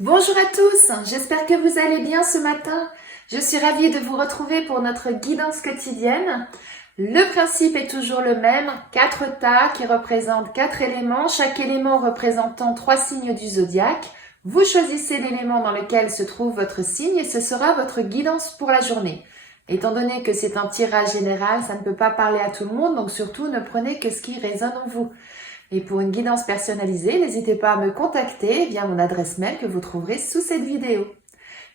Bonjour à tous, j'espère que vous allez bien ce matin. Je suis ravie de vous retrouver pour notre guidance quotidienne. Le principe est toujours le même, 4 tas qui représentent 4 éléments, chaque élément représentant 3 signes du zodiaque. Vous choisissez l'élément dans lequel se trouve votre signe et ce sera votre guidance pour la journée. Étant donné que c'est un tirage général, ça ne peut pas parler à tout le monde, donc surtout ne prenez que ce qui résonne en vous. Et pour une guidance personnalisée, n'hésitez pas à me contacter via mon adresse mail que vous trouverez sous cette vidéo.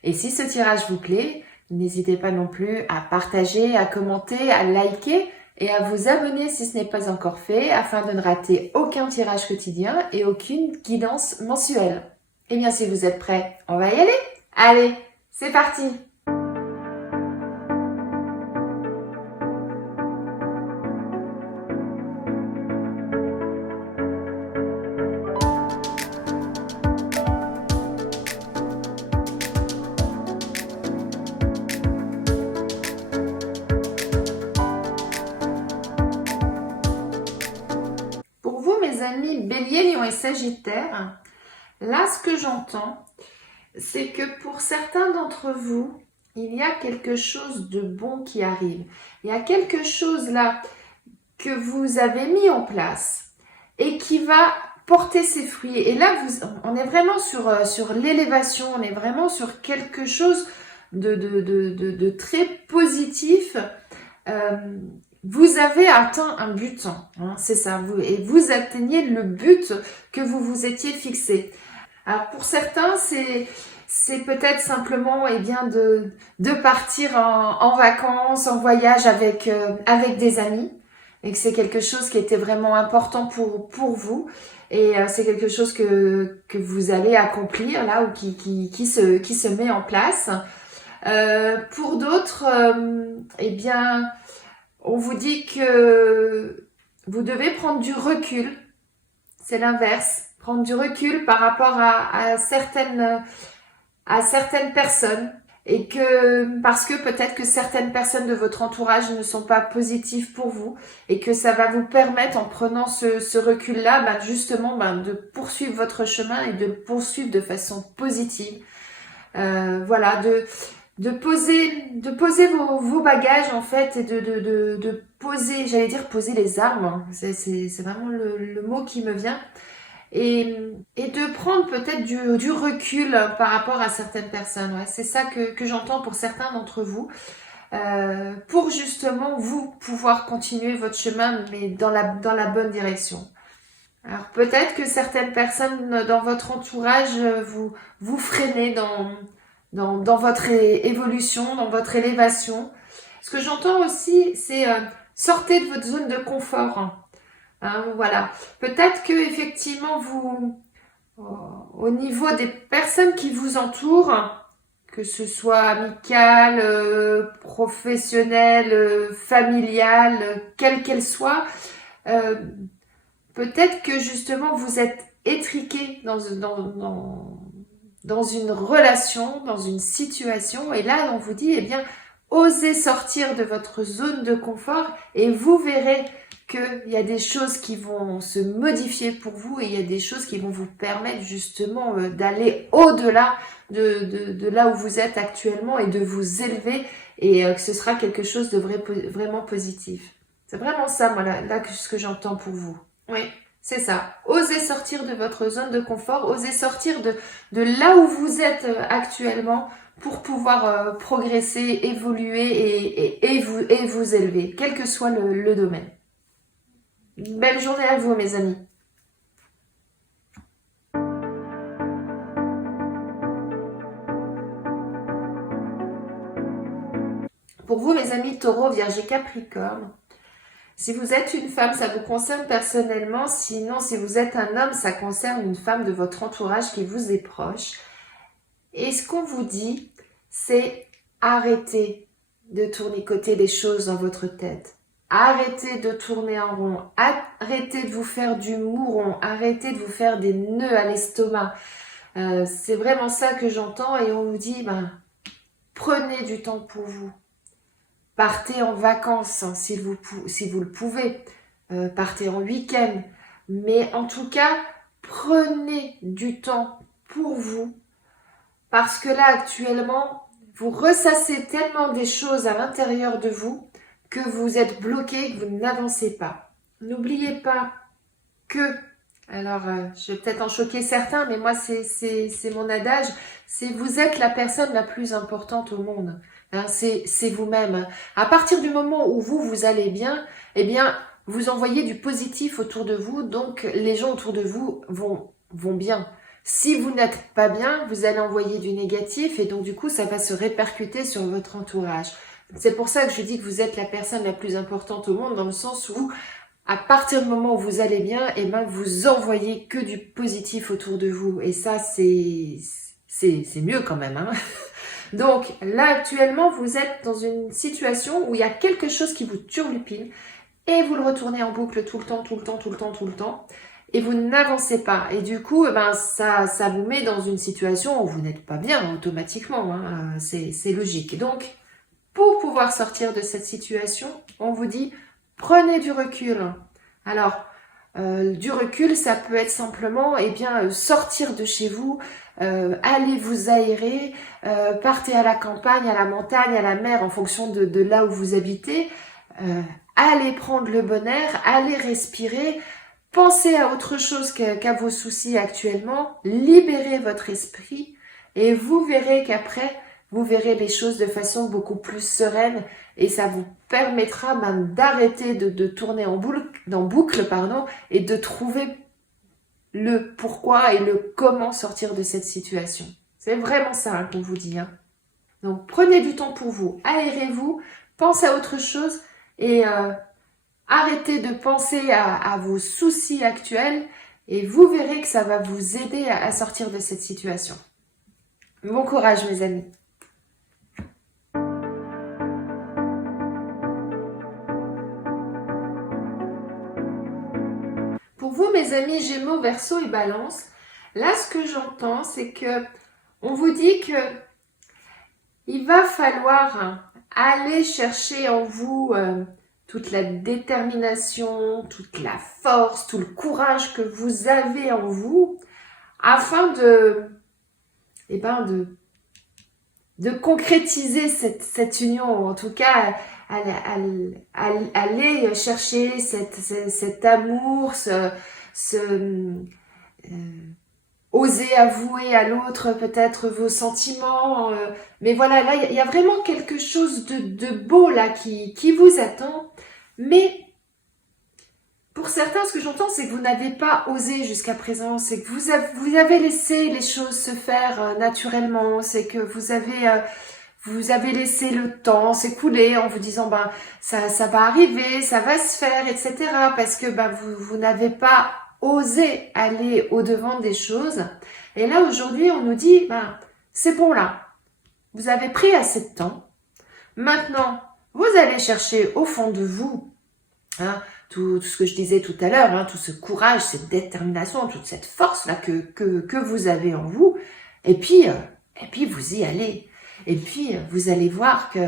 Et si ce tirage vous plaît, n'hésitez pas non plus à partager, à commenter, à liker et à vous abonner si ce n'est pas encore fait afin de ne rater aucun tirage quotidien et aucune guidance mensuelle. Et bien si vous êtes prêts, on va y aller? Allez, c'est parti! Pour vous, mes amis Bélier, Lion et Sagittaire, là, ce que j'entends, c'est que pour certains d'entre vous, il y a quelque chose de bon qui arrive. Il y a quelque chose là que vous avez mis en place et qui va porter ses fruits. Et là, on est vraiment sur l'élévation, on est vraiment sur quelque chose de très positif. Vous avez atteint un but, hein, c'est ça, et vous atteignez le but que vous vous étiez fixé. Alors pour certains, c'est peut-être simplement bien de partir en vacances, en voyage avec des amis, et que c'est quelque chose qui était vraiment important pour vous, et c'est quelque chose que vous allez accomplir là, ou qui se met en place. Pour d'autres, on vous dit que vous devez prendre du recul. C'est l'inverse. Prendre du recul par rapport à certaines personnes. Et que, parce que peut-être que certaines personnes de votre entourage ne sont pas positives pour vous. Et que ça va vous permettre, en prenant ce recul-là, justement, de poursuivre votre chemin et de le poursuivre de façon positive. Voilà, de poser vos bagages en fait et de poser, j'allais dire poser les armes, hein. C'est vraiment le mot qui me vient, et de prendre peut-être du recul par rapport à certaines personnes. Ouais, c'est ça que j'entends pour certains d'entre vous, pour justement vous pouvoir continuer votre chemin mais dans la bonne direction. Alors peut-être que certaines personnes dans votre entourage vous freinez dans votre évolution, dans votre élévation. Ce que j'entends aussi, c'est sortez de votre zone de confort. Voilà. Peut-être que effectivement vous, au niveau des personnes qui vous entourent, que ce soit amicale, professionnelle, familiale, quelle qu'elle soit, peut-être que justement vous êtes étriqué dans une relation, dans une situation, et là on vous dit, osez sortir de votre zone de confort et vous verrez qu'il y a des choses qui vont se modifier pour vous et il y a des choses qui vont vous permettre justement d'aller au-delà de là où vous êtes actuellement et de vous élever, et que ce sera quelque chose de vraiment positif. C'est vraiment ça, moi, là ce que j'entends pour vous. Oui, c'est ça. Osez sortir de votre zone de confort, osez sortir de là où vous êtes actuellement pour pouvoir progresser, évoluer et vous élever, quel que soit le domaine. Belle journée à vous, mes amis. Pour vous, mes amis Taureau, Vierge et Capricorne, si vous êtes une femme, ça vous concerne personnellement. Sinon, si vous êtes un homme, ça concerne une femme de votre entourage qui vous est proche. Et ce qu'on vous dit, c'est arrêtez de tournicoter les choses dans votre tête. Arrêtez de tourner en rond. Arrêtez de vous faire du mouron. Arrêtez de vous faire des nœuds à l'estomac. C'est vraiment ça que j'entends, et on vous dit, prenez du temps pour vous. Partez en vacances, hein, si vous le pouvez. Partez en week-end. Mais en tout cas, prenez du temps pour vous, Parce que là, actuellement, vous ressassez tellement des choses à l'intérieur de vous que vous êtes bloqué, que vous n'avancez pas. N'oubliez pas que, alors je vais peut-être en choquer certains, mais moi c'est mon adage, c'est vous êtes la personne la plus importante au monde. Hein, c'est vous-même. À partir du moment où vous allez bien, eh bien, vous envoyez du positif autour de vous, donc les gens autour de vous vont bien. Si vous n'êtes pas bien, vous allez envoyer du négatif et donc du coup, ça va se répercuter sur votre entourage. C'est pour ça que je dis que vous êtes la personne la plus importante au monde, dans le sens où à partir du moment où vous allez bien, eh ben, vous envoyez que du positif autour de vous. Et ça, c'est mieux quand même, hein. Donc, là, actuellement, vous êtes dans une situation où il y a quelque chose qui vous turlupine et vous le retournez en boucle tout le temps, tout le temps, tout le temps, tout le temps. Et vous n'avancez pas. Et du coup, eh ben, ça vous met dans une situation où vous n'êtes pas bien automatiquement, hein. C'est logique. Donc, pour pouvoir sortir de cette situation, on vous dit, prenez du recul. Alors, du recul, ça peut être simplement sortir de chez vous, aller vous aérer, partez à la campagne, à la montagne, à la mer, en fonction de là où vous habitez. Allez prendre le bon air, allez respirer, pensez à autre chose qu'à vos soucis actuellement, libérez votre esprit et vous verrez qu'après, vous verrez les choses de façon beaucoup plus sereine et ça vous permettra même d'arrêter de tourner en boucle, et de trouver le pourquoi et le comment sortir de cette situation. C'est vraiment ça, hein, qu'on vous dit, hein. Donc prenez du temps pour vous, aérez-vous, pensez à autre chose et arrêtez de penser à vos soucis actuels et vous verrez que ça va vous aider à sortir de cette situation. Bon courage mes amis. Pour vous, mes amis Gémeaux, Verseau et Balance, là, ce que j'entends, c'est que on vous dit que il va falloir aller chercher en vous toute la détermination, toute la force, tout le courage que vous avez en vous, afin de concrétiser cette union, ou en tout cas aller chercher cet amour, oser avouer à l'autre peut-être vos sentiments, mais voilà, là il y a vraiment quelque chose de beau là qui vous attend, mais pour certains, ce que j'entends, c'est que vous n'avez pas osé jusqu'à présent, c'est que vous avez laissé les choses se faire naturellement, c'est que vous avez laissé le temps s'écouler en vous disant, ben, ça va arriver, ça va se faire, etc. Parce que, ben, vous n'avez pas osé aller au-devant des choses. Et là, aujourd'hui, on nous dit, ben, c'est bon là. Vous avez pris assez de temps. Maintenant, vous allez chercher au fond de vous, hein, tout ce que je disais tout à l'heure, hein, tout ce courage, cette détermination, toute cette force-là que vous avez en vous. Et puis vous y allez. Et puis, vous allez voir que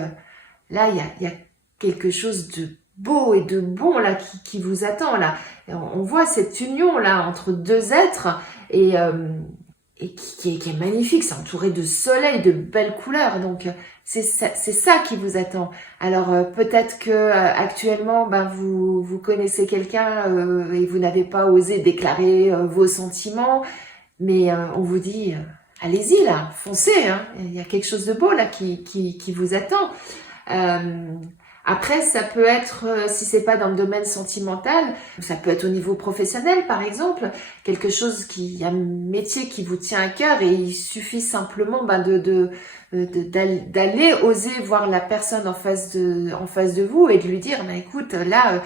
là, il y a quelque chose de beau et de bon là qui vous attend. Là. On voit cette union là entre deux êtres et qui est magnifique. C'est entouré de soleil, de belles couleurs. Donc, c'est ça qui vous attend. Alors peut-être que actuellement ben vous connaissez quelqu'un et vous n'avez pas osé déclarer vos sentiments, mais on vous dit allez-y là, foncez, hein. Il y a quelque chose de beau là qui vous attend. Après, ça peut être, si c'est pas dans le domaine sentimental, ça peut être au niveau professionnel, par exemple, quelque chose un métier qui vous tient à cœur et il suffit simplement d'aller oser voir la personne en face de vous et de lui dire, bah, écoute, là,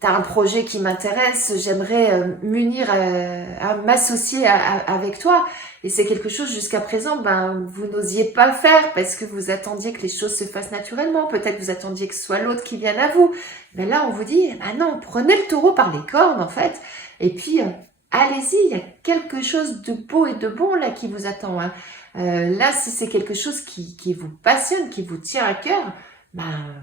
t'as un projet qui m'intéresse, j'aimerais m'associer avec toi. Et c'est quelque chose jusqu'à présent, ben vous n'osiez pas faire parce que vous attendiez que les choses se fassent naturellement. Peut-être vous attendiez que ce soit l'autre qui vienne à vous. Mais là, on vous dit, ah non, prenez le taureau par les cornes en fait. Et puis allez-y, il y a quelque chose de beau et de bon là qui vous attend. Hein. Là, si c'est quelque chose qui vous passionne, qui vous tient à cœur, ben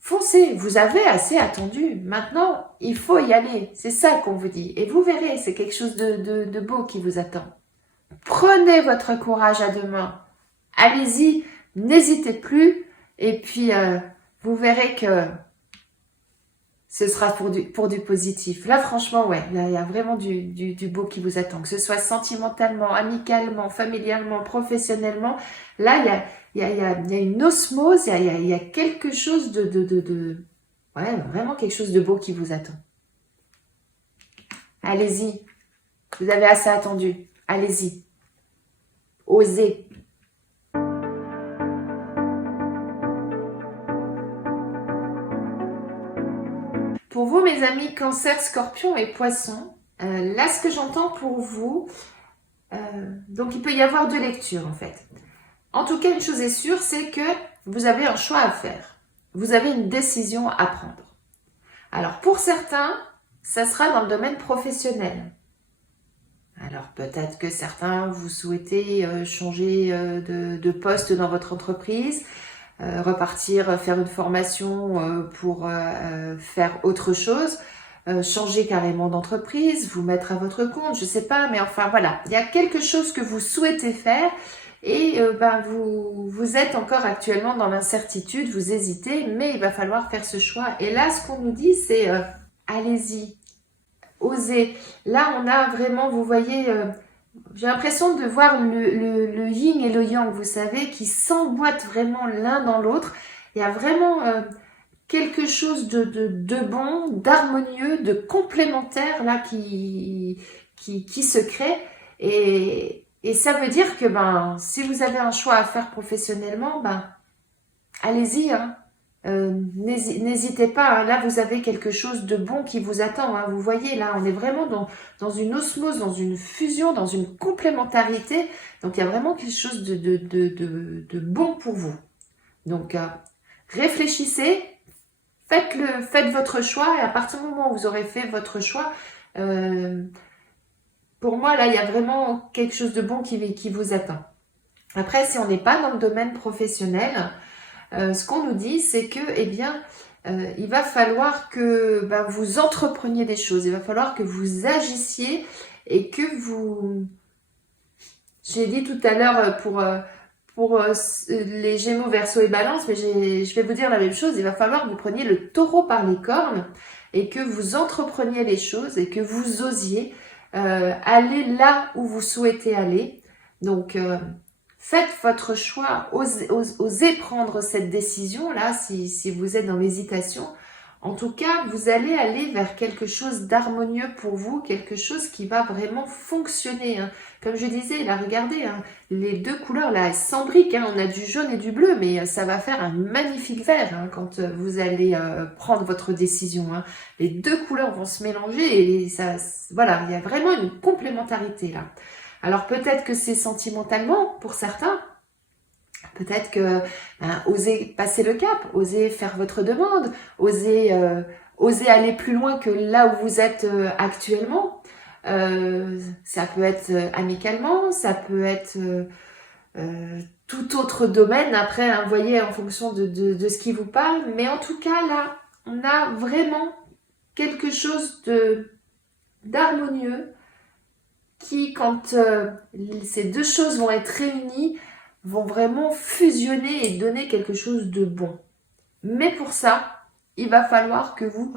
foncez, vous avez assez attendu. Maintenant, il faut y aller. C'est ça qu'on vous dit. Et vous verrez, c'est quelque chose de beau qui vous attend. Prenez votre courage à deux mains. Allez-y, n'hésitez plus. Et puis, vous verrez que ce sera pour du positif. Là, franchement, ouais, il y a vraiment du beau qui vous attend. Que ce soit sentimentalement, amicalement, familialement, professionnellement. Là, il y a une osmose, il y a quelque chose ouais, vraiment quelque chose de beau qui vous attend. Allez-y. Vous avez assez attendu. Allez-y. Osez. Pour vous, mes amis, Cancer, Scorpion et Poisson, là, ce que j'entends pour vous, donc il peut y avoir deux lectures en fait. En tout cas, une chose est sûre, c'est que vous avez un choix à faire. Vous avez une décision à prendre. Alors, pour certains, ça sera dans le domaine professionnel. Alors, peut-être que certains, vous souhaitez changer de poste dans votre entreprise, repartir, faire une formation pour faire autre chose, changer carrément d'entreprise, vous mettre à votre compte, je sais pas, mais enfin voilà, il y a quelque chose que vous souhaitez faire et vous êtes encore actuellement dans l'incertitude, vous hésitez, mais il va falloir faire ce choix. Et là, ce qu'on nous dit, c'est allez-y, osez. Là, on a vraiment, vous voyez, j'ai l'impression de voir le yin et le yang, vous savez, qui s'emboîtent vraiment l'un dans l'autre. Il y a vraiment quelque chose de bon, d'harmonieux, de complémentaire là qui se crée. Et ça veut dire que si vous avez un choix à faire professionnellement, allez-y, hein. N'hésitez pas, hein. Là vous avez quelque chose de bon qui vous attend, hein. Vous voyez, là on est vraiment dans une osmose, dans une fusion, dans une complémentarité, donc il y a vraiment quelque chose de bon pour vous. Donc réfléchissez, faites votre choix, et à partir du moment où vous aurez fait votre choix, pour moi là il y a vraiment quelque chose de bon qui vous attend. Après, si on n'est pas dans le domaine professionnel, ce qu'on nous dit, c'est que, il va falloir que vous entrepreniez des choses, il va falloir que vous agissiez et que vous... J'ai dit tout à l'heure pour les Gémeaux, Verseau et Balance, mais je vais vous dire la même chose, il va falloir que vous preniez le taureau par les cornes et que vous entrepreniez les choses et que vous osiez aller là où vous souhaitez aller. Donc, faites votre choix, osez prendre cette décision-là si vous êtes dans l'hésitation. En tout cas, vous allez aller vers quelque chose d'harmonieux pour vous, quelque chose qui va vraiment fonctionner, hein. Comme je disais, là, regardez, hein, les deux couleurs, là, elles s'embriquent, hein. On a du jaune et du bleu, mais ça va faire un magnifique vert, hein, quand vous allez prendre votre décision, hein. Les deux couleurs vont se mélanger et ça, voilà, il y a vraiment une complémentarité là. Alors peut-être que c'est sentimentalement pour certains, peut-être que osez passer le cap, osez faire votre demande, osez aller plus loin que là où vous êtes actuellement. Ça peut être amicalement, ça peut être tout autre domaine après, hein, vous voyez, en fonction de ce qui vous parle. Mais en tout cas, là, on a vraiment quelque chose d'harmonieux qui, quand ces deux choses vont être réunies, vont vraiment fusionner et donner quelque chose de bon. Mais pour ça, il va falloir que vous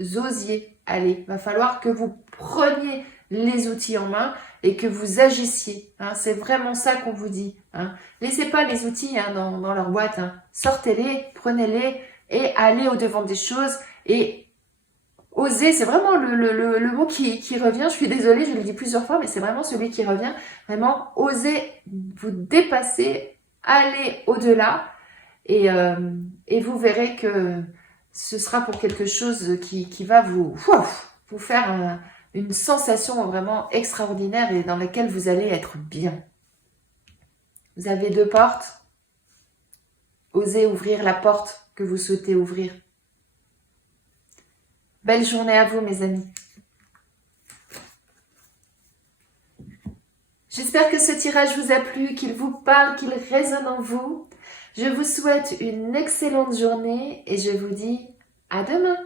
osiez aller. Il va falloir que vous preniez les outils en main et que vous agissiez. Hein. C'est vraiment ça qu'on vous dit. Hein. Laissez pas les outils dans leur boîte. Hein. Sortez-les, prenez-les et allez au-devant des choses et oser, c'est vraiment le mot qui revient. Je suis désolée, je le dis plusieurs fois, mais c'est vraiment celui qui revient. Vraiment, oser vous dépasser, aller au-delà. Et vous verrez que ce sera pour quelque chose qui va vous faire une sensation vraiment extraordinaire et dans laquelle vous allez être bien. Vous avez deux portes. Osez ouvrir la porte que vous souhaitez ouvrir. Belle journée à vous, mes amis. J'espère que ce tirage vous a plu, qu'il vous parle, qu'il résonne en vous. Je vous souhaite une excellente journée et je vous dis à demain.